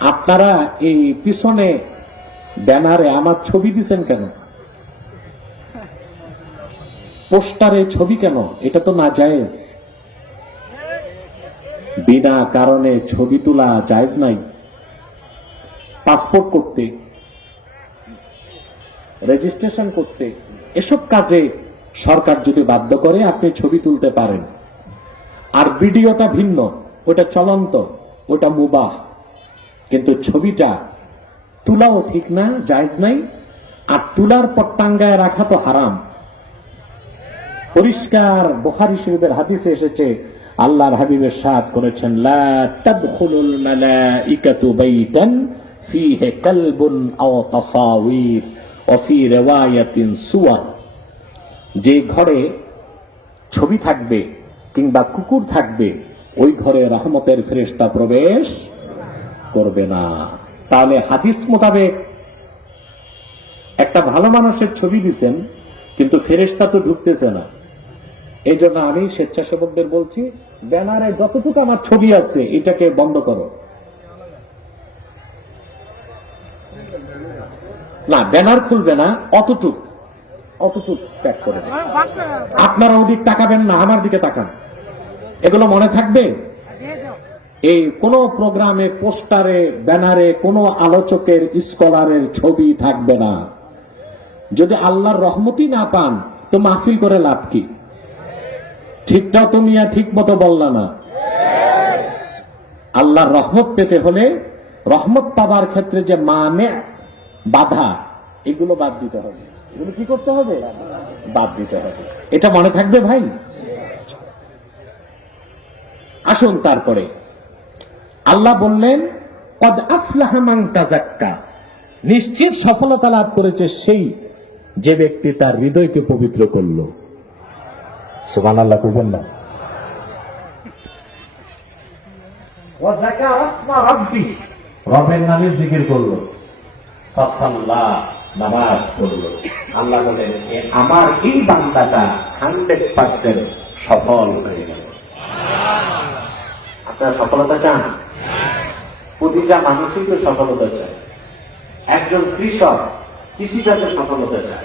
আপনারা এই পিছনে ব্যানারে আমার ছবি দিছেন কেন? পোস্টারে ছবি কেন? এটা তো না জায়েজ বিনা কারণে ছবি তোলা জায়েজ নাই। পাসপোর্ট করতে, রেজিস্ট্রেশন করতে, এসব কাজে সরকার যদি বাধ্য করে, আপনি ছবি তুলতে পারেন। আর ভিডিওটা ভিন্ন, ওটা চলন্ত, ওটা মুবাহ। কিন্তু ছবিটা তুলাও ঠিক না, জায়জ নাই। আর তুলার পর টাঙ্গায় রাখা তো হারাম। পরিষ্কার বোখারি শরীফের হাদিসে এসেছে, আল্লাহর হাবিবের সাথ করেছেন যে ঘরে ছবি থাকবে কিংবা কুকুর থাকবে, ওই ঘরে রহমতের ফেরেশতা প্রবেশ করবে না। তাহলে হাদিস মোতাবেক একটা ভালো মানুষের ছবি দিছেন, কিন্তু ফেরেশতা তো ঢুকতেছে না। এই জন্য আমি স্বেচ্ছাসেবকদের বলছি, ব্যানারে যতটুকু আমার ছবি আছে, এটাকে বন্ধ করো। না, ব্যানার খুলবে না, অতটুক। অতটুক ত্যাগ করে আপনারা ওদিক তাকাবেন না, আমার দিকে তাকান। এগুলো মনে থাকবে? এই কোন প্রোগ্রামে, পোস্টারে, ব্যানারে কোনো আলোচকের, স্কলারের ছবি থাকবে না। যদি আল্লাহর রহমতই না পান, তো মাহফিল করে লাভ কি? ঠিকটাও তো মিয়া, ঠিক মতো বললা না। আল্লাহর রহমত পেতে হলে রহমত পাবার ক্ষেত্রে যে মানে বাধা, এগুলো বাদ দিতে হবে। এগুলো কি করতে হবে? বাদ দিতে হবে। এটা মনে থাকবে ভাই? আসুন তারপরে। আল্লাহ বললেন কদ আফলাহা তাজাক্কা নিশ্চিত সফলতা লাভ করেছে সেই যে ব্যক্তি তার হৃদয়কে পবিত্র করল। সুবহান আল্লাহ করবেন না রবের নামে জিকির করল। নামাজ পড়ল। আল্লাহ বলেন আমার এই বান্দাটা হান্ড্রেড পার্সেন্ট সফল হয়ে গেল। আপনারা সফলতা চান? প্রতিটা মানুষই তো সফলতা চায়। একজন কৃষক কৃষিকাজে সফলতা চায়।